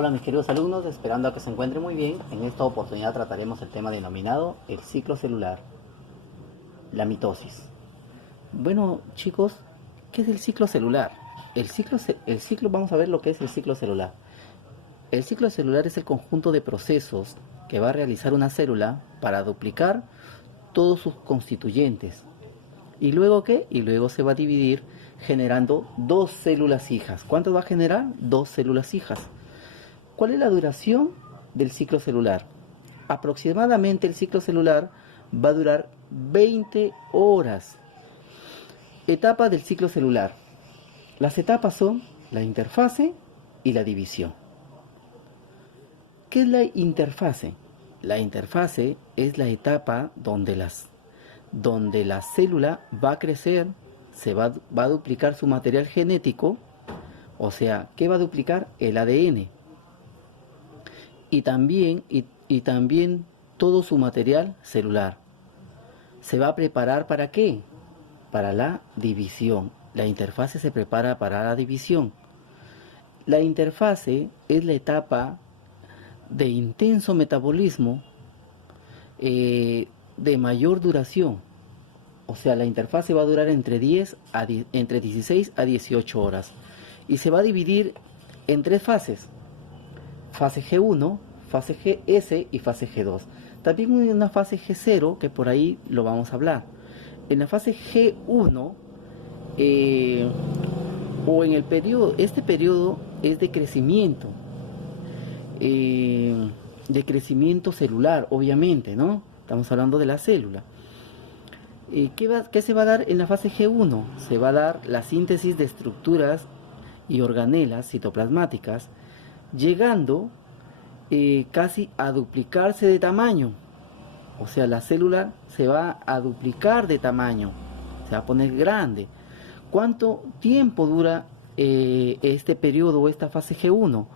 Hola mis queridos alumnos, esperando a que se encuentren muy bien. En esta oportunidad trataremos el tema denominado el ciclo celular, la mitosis. Bueno chicos, ¿qué es el ciclo celular? Vamos a ver lo que es el ciclo celular. El ciclo celular es el conjunto de procesos que va a realizar una célula para duplicar todos sus constituyentes. ¿Y luego qué? Y luego se va a dividir generando dos células hijas. ¿Cuánto va a generar? Dos células hijas. ¿Cuál es la duración del ciclo celular? Aproximadamente el ciclo celular va a durar 20 horas. Etapas del ciclo celular. Las etapas son la interfase y la división. ¿Qué es la interfase? La interfase es la etapa donde la célula va a crecer, va a duplicar su material genético, o sea, ¿qué va a duplicar? El ADN. Y también todo su material celular. ¿Se va a preparar para qué? Para la división. La interfase se prepara para la división. La interfase es la etapa de intenso metabolismo de mayor duración. O sea, la interfase va a durar entre 16 a 18 horas. Y se va a dividir en tres fases. Fase G1, fase GS y fase G2. También hay una fase G0 que por ahí lo vamos a hablar. En la fase G1 o en el periodo, este periodo es de crecimiento celular, obviamente, ¿no? Estamos hablando de la célula. ¿Qué se va a dar en la fase G1? Se va a dar la síntesis de estructuras y organelas citoplasmáticas, llegando casi a duplicarse de tamaño. O sea, la célula se va a duplicar de tamaño, se va a poner grande. ¿Cuánto tiempo dura este periodo o esta fase G1?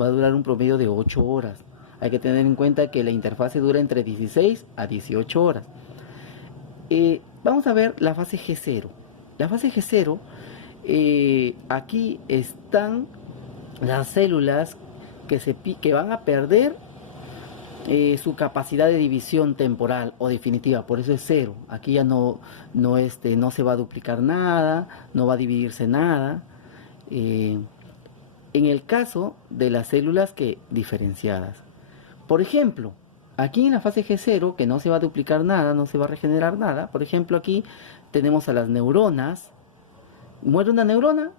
Va a durar un promedio de 8 horas. Hay que tener en cuenta que la interfase dura entre 16 a 18 horas. Vamos a ver la fase G0. La fase G0, aquí están las células que van a perder su capacidad de división temporal o definitiva, por eso es cero. Aquí ya no se va a duplicar nada, no va a dividirse nada. En el caso de las células diferenciadas, por ejemplo, aquí en la fase G0, que no se va a duplicar nada, no se va a regenerar nada, por ejemplo, aquí tenemos a las neuronas. Muere una neurona,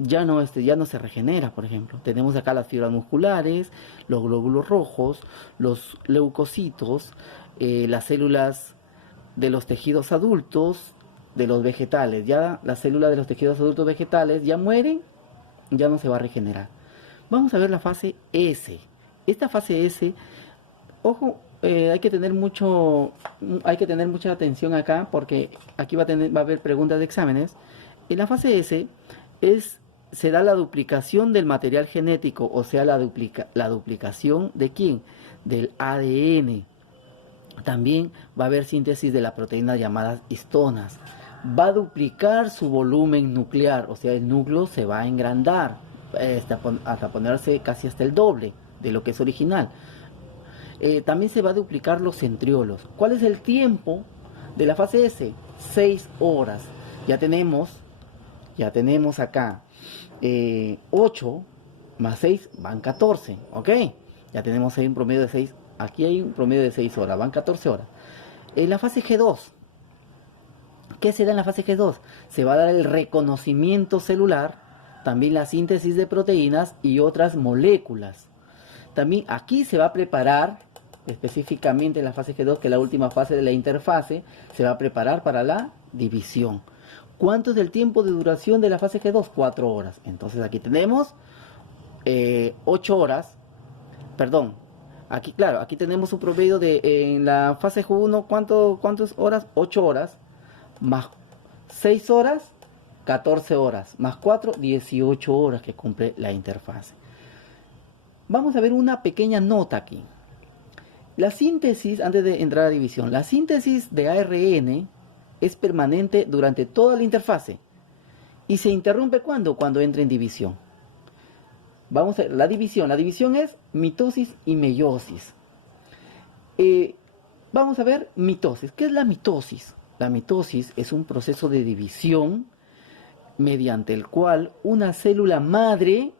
ya no se regenera, por ejemplo. Tenemos acá las fibras musculares, los glóbulos rojos, los leucocitos, las células de los tejidos adultos, de los vegetales. Ya las células de los tejidos adultos vegetales ya mueren, ya no se va a regenerar. Vamos a ver la fase S. Esta fase S, ojo, hay que tener mucha atención acá, porque aquí va a haber preguntas de exámenes. En la fase S se da la duplicación del material genético, o sea, la duplicación ¿de quién? Del ADN. También va a haber síntesis de la proteína llamadas histonas. Va a duplicar su volumen nuclear, o sea, el núcleo se va a engrandar hasta ponerse casi hasta el doble de lo que es original. También se va a duplicar los centriolos. ¿Cuál es el tiempo de la fase S? 6 horas. Ya tenemos acá 8 más 6 van 14, ¿ok? Ya tenemos ahí un promedio de 6, aquí hay un promedio de 6 horas, van 14 horas. En la fase G2, ¿qué se da en la fase G2? Se va a dar el reconocimiento celular, también la síntesis de proteínas y otras moléculas. También aquí se va a preparar, específicamente en la fase G2, que es la última fase de la interfase, se va a preparar para la división. ¿Cuánto es el tiempo de duración de la fase G2? 4 horas. Entonces aquí tenemos 8 horas. Perdón. Aquí, claro, aquí tenemos un promedio en la fase G1, ¿cuántas horas? 8 horas. Más 6 horas, 14 horas. Más 4, 18 horas que cumple la interfase. Vamos a ver una pequeña nota aquí. La síntesis, antes de entrar a división, la síntesis de ARN es permanente durante toda la interfase. ¿Y se interrumpe cuándo? Cuando entra en división. Vamos a ver, la división. La división es mitosis y meiosis. Vamos a ver mitosis. ¿Qué es la mitosis? La mitosis es un proceso de división mediante el cual una célula madre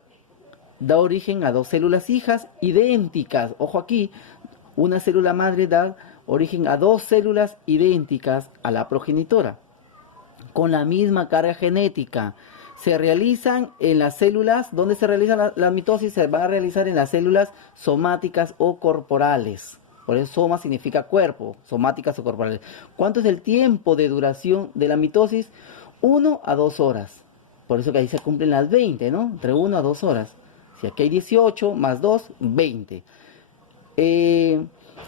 da origen a dos células hijas idénticas. Ojo aquí, una célula madre da origen a dos células idénticas a la progenitora, con la misma carga genética. Se realizan en las células, ¿dónde se realiza la mitosis? Se va a realizar en las células somáticas o corporales. Por eso soma significa cuerpo, somáticas o corporales. ¿Cuánto es el tiempo de duración de la mitosis? 1 a 2 horas. Por eso que ahí se cumplen las 20, ¿no? Entre 1 a 2 horas. Si aquí hay 18 más 2, 20.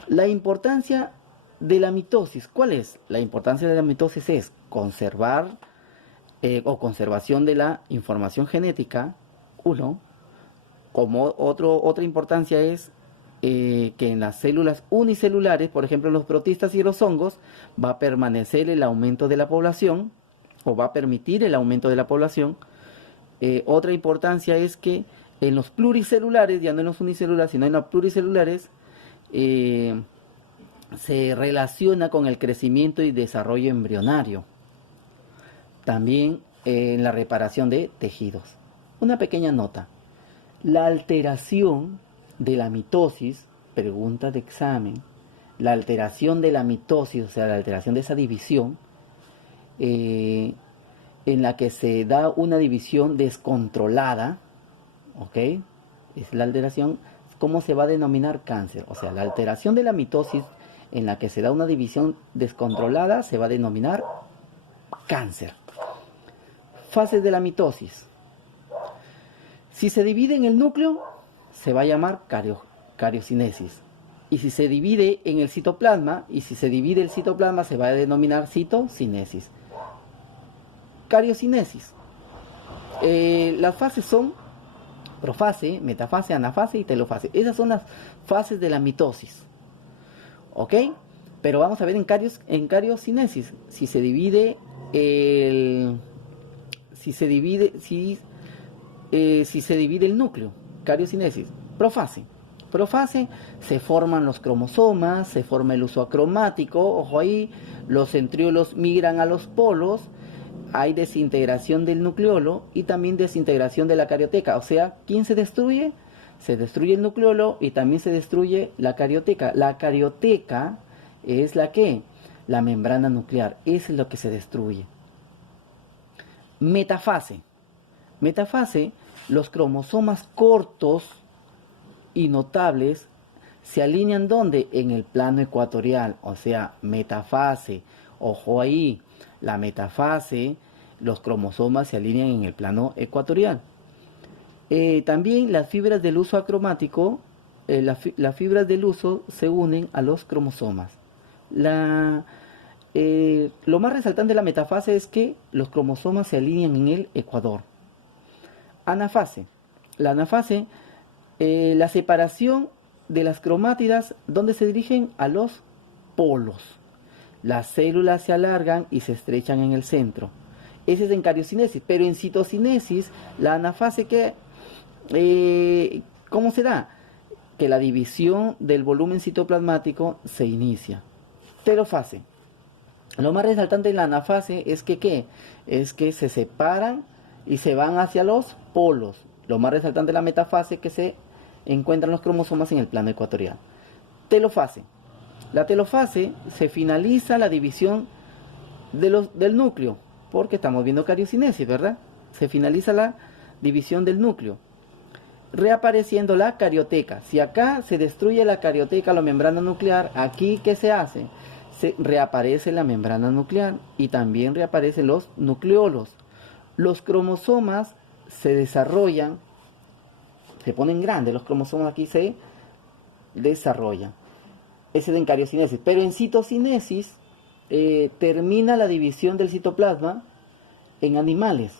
La importancia de la mitosis, ¿cuál es? La importancia de la mitosis es conservar o conservación de la información genética, uno. Como otra importancia es que en las células unicelulares, por ejemplo en los protistas y los hongos, va a permanecer el aumento de la población, o va a permitir el aumento de la población. Otra importancia es que en los pluricelulares, ya no en los unicelulares, sino en los pluricelulares, se relaciona con el crecimiento y desarrollo embrionario. También en la reparación de tejidos. Una pequeña nota. La alteración de la mitosis, pregunta de examen, la alteración de la mitosis, o sea, la alteración de esa división, en la que se da una división descontrolada, ¿ok? Es la alteración, ¿cómo se va a denominar cáncer? O sea, la alteración de la mitosis en la que se da una división descontrolada se va a denominar cáncer. Fases de la mitosis. Si se divide en el núcleo, se va a llamar cariocinesis. Y si se divide en el citoplasma, y si se divide el citoplasma, se va a denominar citocinesis. Cariocinesis. Las fases son profase, metafase, anafase y telofase. Esas son las fases de la mitosis. ¿Ok? Pero vamos a ver en cariocinesis. Si se divide el núcleo, cariocinesis. Profase. Profase, se forman los cromosomas, se forma el uso acromático, ojo ahí, los centriolos migran a los polos, hay desintegración del nucleolo y también desintegración de la carioteca. O sea, ¿quién se destruye? Se destruye el nucleolo y también se destruye la carioteca. La carioteca es la membrana nuclear, es lo que se destruye. Metafase. Metafase, los cromosomas cortos y notables se alinean ¿dónde? En el plano ecuatorial, o sea, metafase. Ojo ahí, la metafase, los cromosomas se alinean en el plano ecuatorial. También las fibras del uso acromático, las fibras del uso se unen a los cromosomas. Lo más resaltante de la metafase es que los cromosomas se alinean en el ecuador. Anafase. La anafase, la separación de las cromátidas, ¿dónde se dirigen? A los polos. Las células se alargan y se estrechan en el centro. Ese es en cariocinesis, pero en citocinesis, la anafase, ¿cómo se da? Que la división del volumen citoplasmático se inicia. Telofase. Lo más resaltante en la anafase es que es que se separan y se van hacia los polos. Lo más resaltante de la metafase es que se encuentran los cromosomas en el plano ecuatorial. Telofase. La telofase se finaliza la división del núcleo, porque estamos viendo cariocinesis, ¿verdad? Se finaliza la división del núcleo, reapareciendo la carioteca. Si acá se destruye la carioteca, la membrana nuclear, aquí ¿qué se hace? Se reaparece la membrana nuclear y también reaparecen los nucleolos. Los cromosomas se desarrollan, se ponen grandes, los cromosomas aquí se desarrollan. Ese es en cariocinesis. Pero en citocinesis termina la división del citoplasma en animales.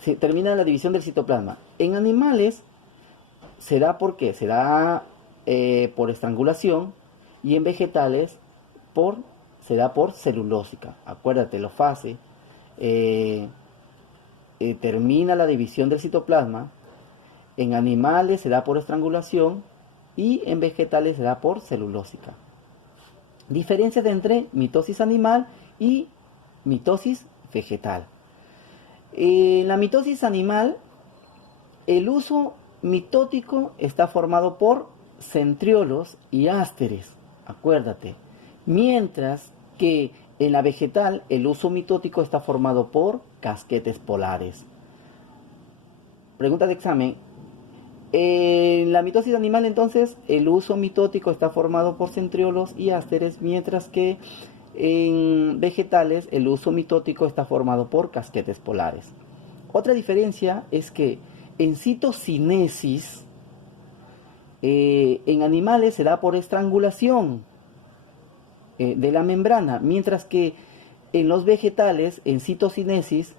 Se termina la división del citoplasma. En animales se da ¿por qué? Se da por estrangulación, y en vegetales se da por celulósica. Acuérdate, la fase termina la división del citoplasma En animales se da por estrangulación y en vegetales se da por celulósica. Diferencias entre mitosis animal y mitosis vegetal. En la mitosis animal, el uso mitótico está formado por centriolos y ásteres, acuérdate. Mientras que en la vegetal, el uso mitótico está formado por casquetes polares. Pregunta de examen. En la mitosis animal, entonces, el uso mitótico está formado por centriolos y ásteres, mientras que en vegetales el uso mitótico está formado por casquetes polares. Otra diferencia es que en citocinesis, en animales se da por estrangulación de la membrana, mientras que en los vegetales, en citocinesis,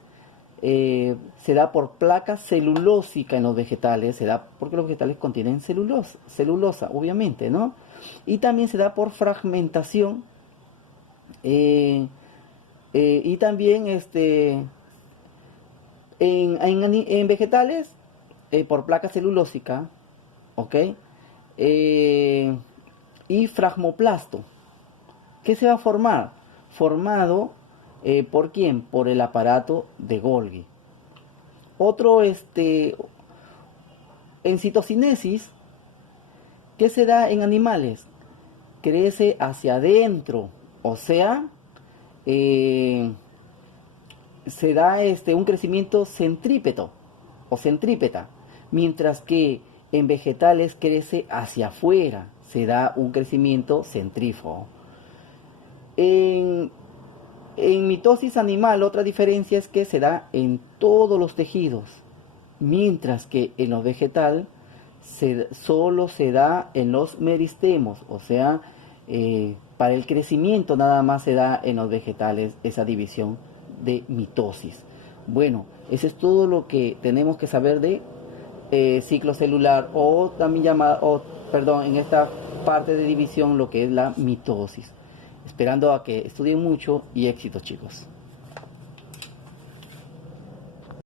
se da por placa celulósica en los vegetales, se da porque los vegetales contienen celulosa, obviamente, ¿no? Y también se da por fragmentación y también en vegetales por placa celulósica, ¿ok? Y fragmoplasto. ¿Qué se va a formar? Formado ¿por quién? Por el aparato de Golgi. Otro, en citocinesis, ¿qué se da en animales? Crece hacia adentro, o sea, se da un crecimiento centrípeto o centrípeta, mientras que en vegetales crece hacia afuera, se da un crecimiento centrífugo. En mitosis animal, otra diferencia es que se da en todos los tejidos, mientras que en lo vegetal solo se da en los meristemos, o sea, para el crecimiento nada más se da en los vegetales esa división de mitosis. Bueno, eso es todo lo que tenemos que saber de ciclo celular o también en esta parte de división lo que es la mitosis. Esperando a que estudien mucho y éxito, chicos.